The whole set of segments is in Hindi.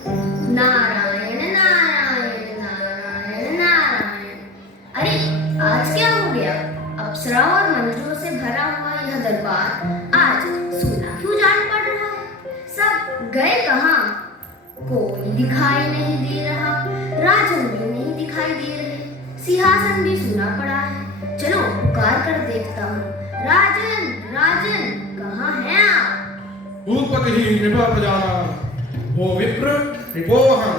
नारायण नारायण नारायण नारायण। अरे आज क्या हो गया? अप्सरा और मंत्रियों से भरा हुआ यह दरबार आज सूना क्यों जान पड़ रहा है? सब गए कहाँ? कोई दिखाई नहीं दे रहा, राजन भी नहीं दिखाई दे रहे, सिंहासन भी सूना पड़ा है। चलो पुकार कर देखता हूँ। राजन राजन कहाँ हैं आप? भूपति कृपा प्रजाना वो विप्र विपोहम।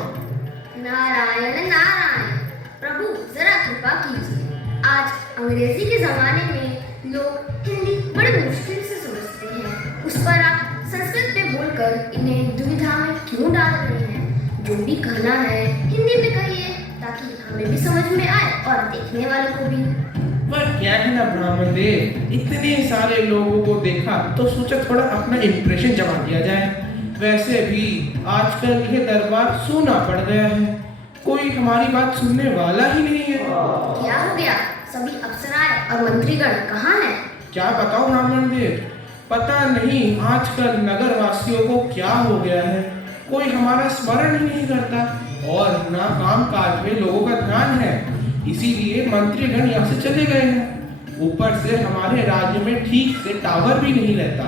नारायण नारायण। प्रभु जरा कृपा कीजिए। आज अंग्रेजी के जमाने में लोग हिंदी बड़ी मुश्किल से समझते हैं, उस पर आप संस्कृत में बोलकर इन्हें दुविधा में क्यों डाल रहे हैं? जो भी कहना है हिंदी में कहिए ताकि हमें भी समझ में आए और देखने वालों को भी। पर क्या है ना ब्राह्मण देव, इतने सारे लोगों को देखा तो सोचा थोड़ा अपना इम्प्रेशन जमा दिया जाए। वैसे भी आजकल ये दरबार सूना पड़ गया है, कोई हमारी बात सुनने वाला ही नहीं है। क्या हो गया? सभी अप्सराएं और मंत्रीगण कहाँ हैं? क्या बताओ ब्राह्मण देव, पता नहीं आजकल नगर वासियों को क्या हो गया है, कोई हमारा स्मरण ही नहीं करता और ना काम काज में लोगों का ध्यान है, इसीलिए मंत्रीगण यहाँ से चले गए हैं। ऊपर से हमारे राज्य में ठीक से टावर भी नहीं रहता,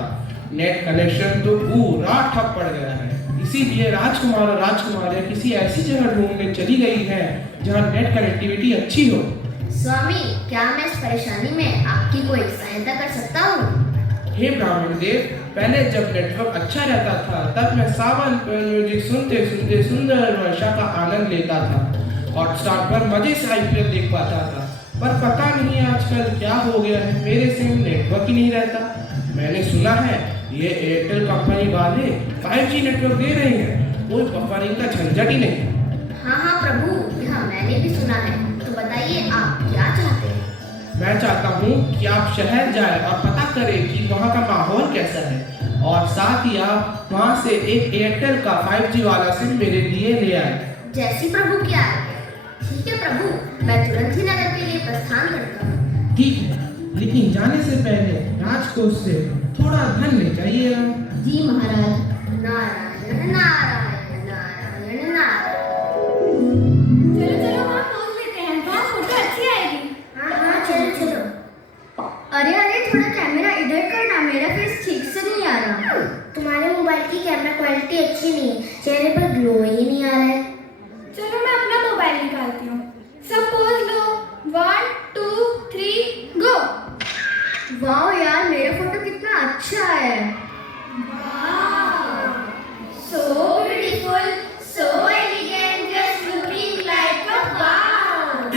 नेट कनेक्शन तो पूरा ठप पड़ गया है, इसीलिए राजकुमार और राजकुमारियां किसी ऐसी जगह ढूंढने चली गई है जहाँ नेट कनेक्टिविटी अच्छी हो। स्वामी, क्या मैं इस परेशानी में आपकी कोई सहायता कर सकता हूँ? हे ब्राह्मण देव, पहले जब नेटवर्क अच्छा रहता था तब मैं सावन पर म्यूजिक सुनते सुनते सुंदर वर्षा का आनंद लेता था और स्टार पर मजे से IPL देख पाता था। पर पता नहीं आजकल क्या हो गया है, मेरे सिम नेटवर्क ही नहीं रहता। मैंने सुना है ये एयरटेल कंपनी वाले 5G नेटवर्क दे रहे हैं, कोई बफरिंग का झंझट ही नहीं। हाँ हाँ प्रभु, यह मैंने भी सुना है। तो बताइए आप क्या चाहते हैं? मैं चाहता हूँ कि आप शहर जाए और पता करें कि वहाँ का माहौल कैसा है और साथ ही आप वहाँ से एक एयरटेल का 5G वाला सिम मेरे लिए ले आए। जैसी प्रभु की आज्ञा। ठीक है प्रभु, मैं तुरंत ही नगर के लिए प्रस्थान करता हूँ। ठीक है, लेकिन जाने से पहले राजकोष से थोड़ा धन ले जाइए। जी महाराज। नारायण नारायण नारायण नारायण। चलो चलो वहाँ पोज लेते हैं, वहाँ फोटो अच्छी आएगी। हाँ चलो चलो। अरे अरे थोड़ा कैमरा इधर करना, मेरा फेस ठीक से नहीं आ रहा। तुम्हारे मोबाइल की कैमरा क्वालिटी अच्छी नहीं है, चेहरे पर ग्लो ही नहीं आ रहा है। चलो मैं अपना मोबाइल निकालती हूँ। सब पोज लो, 1 2 3 गो। वाह यार, मेरा फोटो कितना अच्छा है। So beautiful, so elegant, just looking like a wow.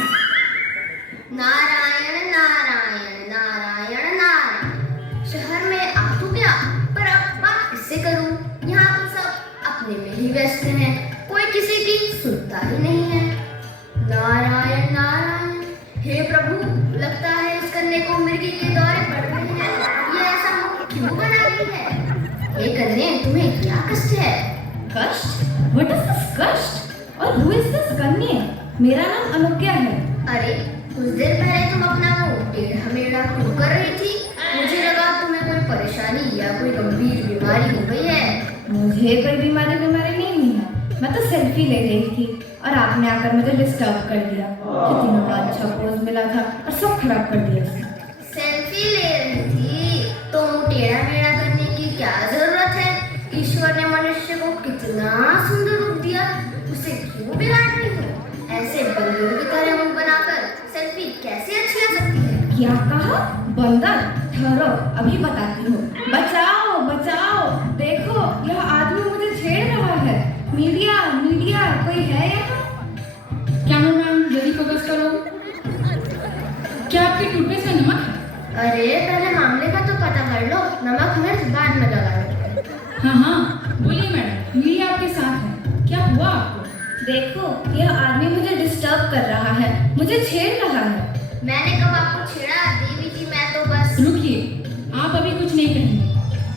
Narayan Narayan Narayan Narayan. शहर में आ तो गया, पर अब बात किससे करूं? यहाँ तो सब अपने में ही व्यस्त हैं, कोई किसी की सुनता ही नहीं है। नारायण नारायण। हे प्रभु, लगता है इस कन्या को मिर्गी के दौरे पड़ रहे हैं, ये ऐसा मुंह क्यों बना रही है? हे कन्या, तुम्हें क्या कष्ट है? कष्ट? What is this कष्ट? और who is this कन्या? मेरा नाम अनुज्ञा है। अरे कुछ देर पहले तुम अपना वो टेढ़ा मेढ़ा क्यों कर रही थी? मुझे लगा तुम्हें कोई परेशानी या कोई गंभीर बीमारी हो गई है। मुझे कोई बीमारी नहीं हुई है, मैं तो सेल्फी ले रही थी और आपने आकर मुझे डिस्टर्ब कर दिया। कितना बड़ा अच्छा पोज मिला था और सब खराब कर दिया उसने। सेल्फी ले रही थी तो टेढ़ा मेढ़ा करने की क्या जरूरत है? ईश्वर ने मनुष्य को कितना सुंदर रूप दिया, उसे क्यों बिगाड़ रही हो? ऐसे बंदर की तरह मुंह बनाकर सेल्फी कैसे अच्छी आ सकती है? क्या कहा? बंदर? ठहरो, अभी बताती हूँ। बचाओ बचाओ, देखो यह आदमी मुझे छेड़ रहा है। मीडिया मीडिया, कोई है यहाँ? क्या हुआ मैम, जल्दी फोकस करो। क्या आपके टूथपेस्ट में नमक है? अरे पहले मामले का तो पता कर लो, नमक मिर्च बाद में लगा लो। हाँ बोलिए मैडम, मीडिया आपके साथ है, क्या हुआ आपको? देखो यह आदमी मुझे डिस्टर्ब कर रहा है, मुझे छेड़ रहा है। मैंने कब आपको छेड़ा? देवी जी, मैं तो बस। रुकिए, आप अभी कुछ नहीं कहेंगे,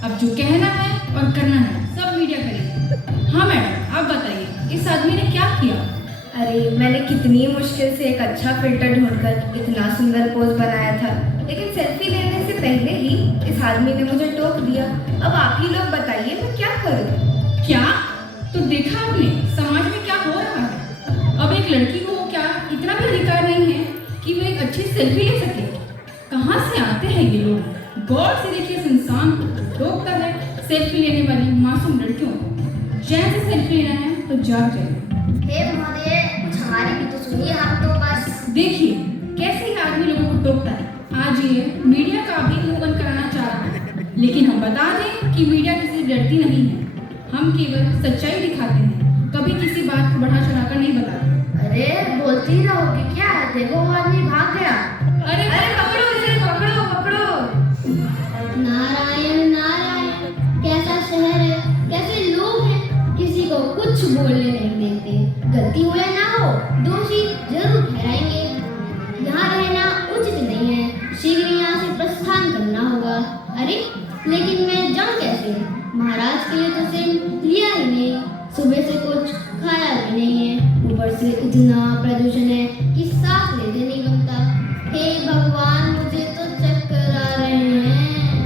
अब जो कहना है और करना है सब मीडिया करेगी। हाँ मैडम, आप बताइए, इस आदमी ने क्या किया? अरे मैंने कितनी मुश्किल से एक अच्छा फिल्टर ढूंढकर इतना सुंदर पोज बनाया था, लेकिन सेल्फी लेने से पहले ही इस आदमी ने मुझे टोक दिया। अब आप ही लोग बताइए मैं क्या करूं? क्या तो देखा आपने समाज में क्या हो रहा है। अब एक लड़की को क्या इतना भी अधिकार नहीं है कि वो एक अच्छी सेल्फी ले सके। कहाँ से आते हैं ये लोग। गौर से देखिए, इस इंसान को रोकता है सेल्फी लेने वाली मासूम लड़कियों को। चैन से सेल्फी लेना है तो जाग जाए। हे महोदय, कुछ हमारी भी तो सुनिए। हम तो बस देखिए कैसे ये आदमी लोगों को टोकता है। आज ये मीडिया का भी मुंह बंद कराना चाह रहा है, लेकिन हम बता दें कि मीडिया किसी से डरती नहीं है। हम केवल सच्चाई दिखाते हैं, कभी किसी बात को बढ़ा चढ़ाकर नहीं बताते। अरे बोलती रहोगी क्या? देखो वो आदमी भाग गया। अरे पकड़ो इसे, पकड़ो पकड़ो। नारायण नारायण, कैसा शहर है, कैसे लोग हैं, किसी को कुछ बोलने नहीं देते। गलती हो या ना हो, दोषी जरूर ठहराएंगे। यहाँ रहना उचित नहीं है, शीघ्र यहाँ से प्रस्थान करना होगा। अरे लेकिन मैं जाऊँ कैसे? महाराज के लिए तो सिर्फ लिया ही नहीं, सुबह से कुछ खाया भी नहीं है, ऊपर से इतना प्रदूषण है कि सांस लेते नहीं बनता। हे भगवान, मुझे तो चक्कर आ रहे हैं।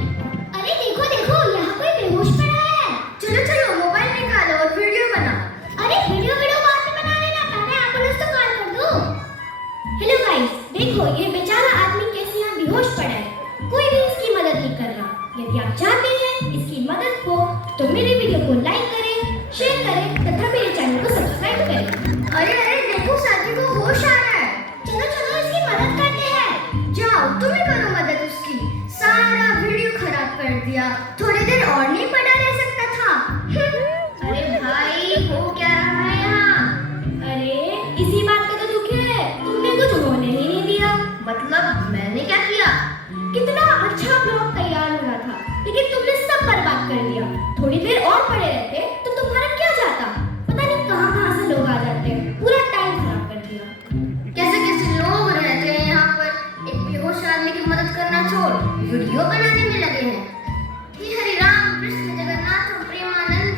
अरे देखो देखो, यहाँ कोई बेहोश पड़ा है। चलो चलो मोबाइल निकालो और वीडियो बनाओ। अरे वीडियो बाद में बना लेना, पहले एम्बुलेंस तो कॉल कर दो। हेलो गाइस, देखो ये बेचारा आदमी कैसे यहाँ बेहोश पड़ा है, कोई भी इसकी मदद नहीं कर रहा। यदि आप चाहते हैं इसकी मदद को तो मेरे वीडियो को लाइक करें, शेयर करें तथा मेरे चैनल को सब्सक्राइब करें। अरे अरे देखो, साथी को होश आ रहा है। चलो चलो इसकी मदद करते हैं। जाओ तुम ही करो मदद उसकी। सारा वीडियो खराब कर दिया, थोड़ी देर और नहीं पड़ा रह सकता था। अरे भाई हो क्या रहा है यहाँ? अरे इसी बात का तो दुख है, तुमने कुछ होने ही नहीं दिया। मतलब मैंने क्या किया? कितना अच्छा ब्लॉग तैयार हो रहा था, लेकिन तुमने सब बर्बाद कर दिया। थोड़ी देर और पड़े रहते तो तुम्हारा क्या जाता? पता नहीं कहाँ से लोग आ जाते हैं, पूरा टाइम खराब कर दिया। कैसे कैसे लोग रहते हैं यहाँ पर। एक बेहोश आदमी की मदद करना छोड़ वीडियो बनाने में लगे हैं। हे हरि राम कृष्ण जगन्नाथ प्रेमानंद,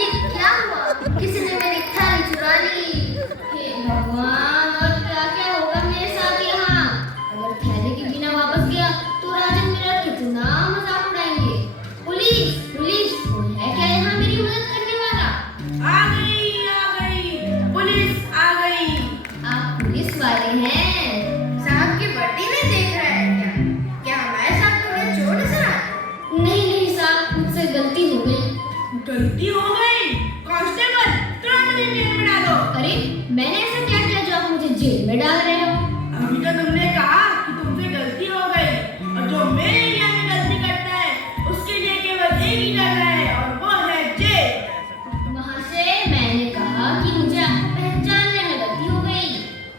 ये क्या हुआ? किसी ने मेरी थाली चुरा ली। हे भगवान, और क्या क्या होगा मेरे साथ यहाँ? अगर थैले के बिना वापस गया तो राजन मेरा कितना मजाक उड़ाएंगे। पुलिस पुलिस, कोई है क्या यहाँ मेरी मदद करने वाला? आ गई, पुलिस आ गई। आप पुलिस वाले हैं? साहब की वर्दी में देख रहे हैं क्या? क्या हमारे साथ तुम्हें चोर नजर आ? नहीं नहीं साहब, मुझसे गलती हो गई। गलती हो गई? कांस्टेबल तुरंत मुझे जेल में डालो। अरे मैंने ऐसा क्या किया जो आप मुझे जेल में डाल रहे हो? अभी तो तुमने कहा कि तुमसे गलती हो गई, और जो मेरे एरिया में गलती करता है उसके लिए केवल एक ही जगह है और वो है जेल। महाशय, मैंने कहा कि मुझे आपको पहचानने में गलती हो गई।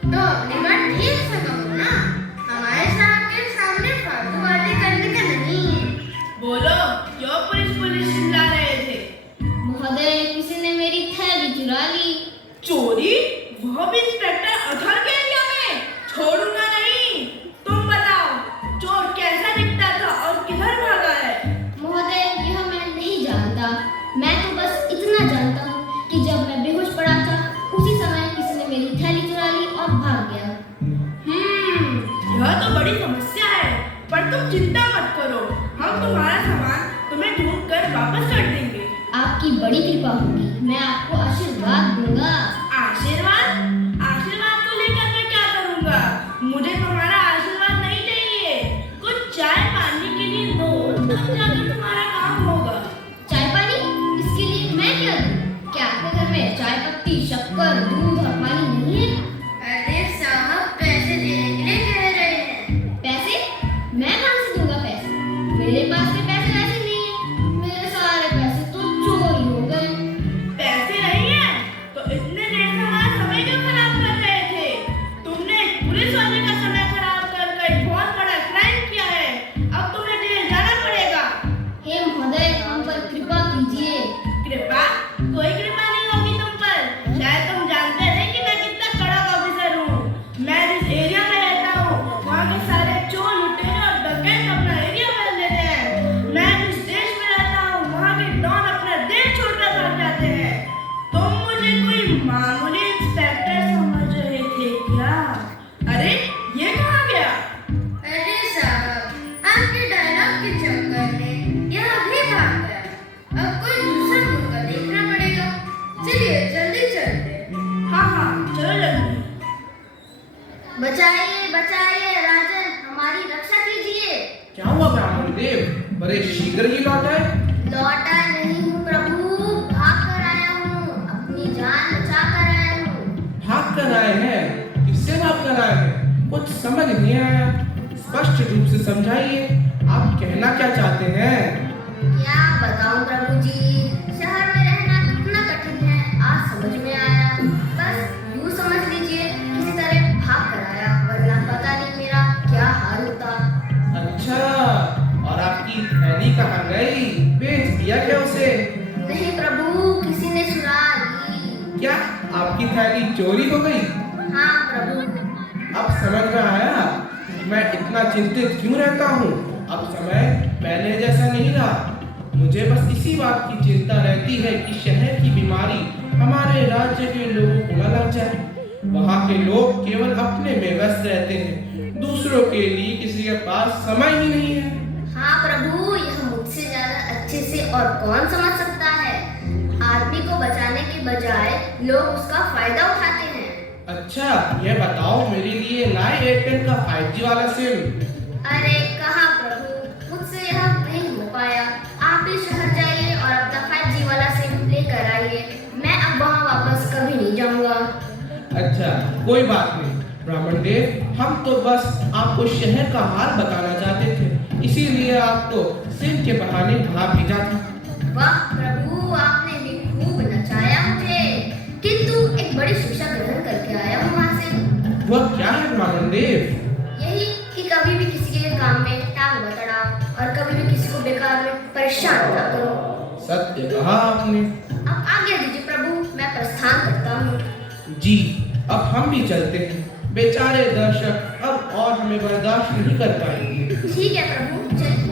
तो अपनी बात ठीक से कहो ना, हमारे साहब के सामने फालतू बातें करने का नहीं है। बोलो, क्यों पुलिस पुलिस चिल्ला रहे थे? महोदय, किसी ने मेरी थैली चुरा ली। चोरी? वह भी इंस्पेक्टर अधर के एरिया में? छोड़ूंगा नहीं। तुम बताओ, चोर कैसा दिखता था और किधर भागा है? महोदय, यह मैं नहीं जानता। मैं तो बस इतना जानता हूँ कि जब मैं बेहोश पड़ा था उसी समय किसी ने मेरी थैली चुरा ली और भाग गया। यह तो बड़ी समस्या है, पर तुम चिंता मत करो, हम तुम्हारा सामान तुम्हें ढूंढ कर वापस कर देंगे। आपकी बड़ी कृपा होगी, मैं आपको आशीर्वाद दूंगा। आशीर्वाद? आशीर्वाद को लेकर मैं क्या करूंगा? मुझे तुम्हारा आशीर्वाद नहीं चाहिए। कुछ चाय पानी के लिए दो, तब जाकर तुम्हारा काम होगा। चाय पानी? इसके लिए मैं क्या दूं? क्या आपके घर में चाय पत्ती, शक्कर, दूध और पानी नहीं है? अरे साहब पैसे देने के लिए कह रहे हैं। पैसे? मैं कहाँ से दूंगा पैसे? मेरे पास में पैसे वैसे नहीं है। मेरे सारे पैसे तो चोरी हो गए। पैसे नहीं बचाइए बचाइए राजन, हमारी रक्षा कीजिए। क्या हुआ ब्राह्मण देव, बड़े शीघ्र ही लौट आए? लौटा नहीं हूँ प्रभु, भाग कर आया हूँ, अपनी जान बचा कर आया हूँ। भाग कर आए हैं? किससे भाग कर आए हैं? कुछ समझ नहीं आया, स्पष्ट रूप से समझाइए, आप कहना क्या चाहते हैं? क्या बताऊं प्रभु जी, शहर में रहना कितना कठिन है आज समझ में आया। बस यूं समझ लीजिए किसी तरह भाग कर आया, वरना पता नहीं मेरा क्या हाल होता। अच्छा, और आपकी थैली कहाँ गई? बेच दिया क्या उसे? नहीं प्रभु, किसी ने चुरा ली। क्या आपकी थैली चोरी हो गई? हाँ प्रभु। अब समझ में आया मैं इतना चिंतित क्यों रहता हूँ। अब समय पहले जैसा नहीं रहा। मुझे बस इसी बात की चिंता रहती है कि शहर की बीमारी हमारे राज्य के लोगों को न लग जाए। वहाँ के लोग केवल अपने में व्यस्त रहते हैं, दूसरों के लिए किसी के पास समय ही नहीं है। हाँ प्रभु, यह मुझसे ज्यादा अच्छे से और कौन समझ सकता है। आदमी को बचाने के बजाय लोग उसका फायदा उठाते हैं। अच्छा, यह बताओ मेरे लिए लाए एयरटेल का 5G वाला सिम। अरे कहाँ प्रभु, मुझसे यह नहीं हो पाया। आप ही शहर जाइए और अपना 5G वाला सिम लेकर आइए। मैं अब वहाँ वापस कभी नहीं जाऊँगा। अच्छा, कोई बात नहीं ब्राह्मण देव, हम तो बस आपको शहर का हाल बताना चाहते थे, इसीलिए आपको सिम के बहाने भगा भेजा था। वाह प्रभु, आपने भी खूब नचाया मुझे, किंतु एक बड़ी शिक्षा ग्रहण करके आया हूँ वहाँ से। वह क्या है ब्राह्मण देव? यही कि कभी भी किसी के काम में टांग मत अड़ाओ और कभी भी किसी को बेकार में परेशान ना करो। सत्य कहा आपने। अब आज्ञा दीजिए प्रभु, मैं प्रस्थान करता हूँ। जी, अब हम भी चलते हैं। बेचारे दर्शक अब और हमें बर्दाश्त नहीं कर पाएंगे। ठीक है प्रभु, चलिए।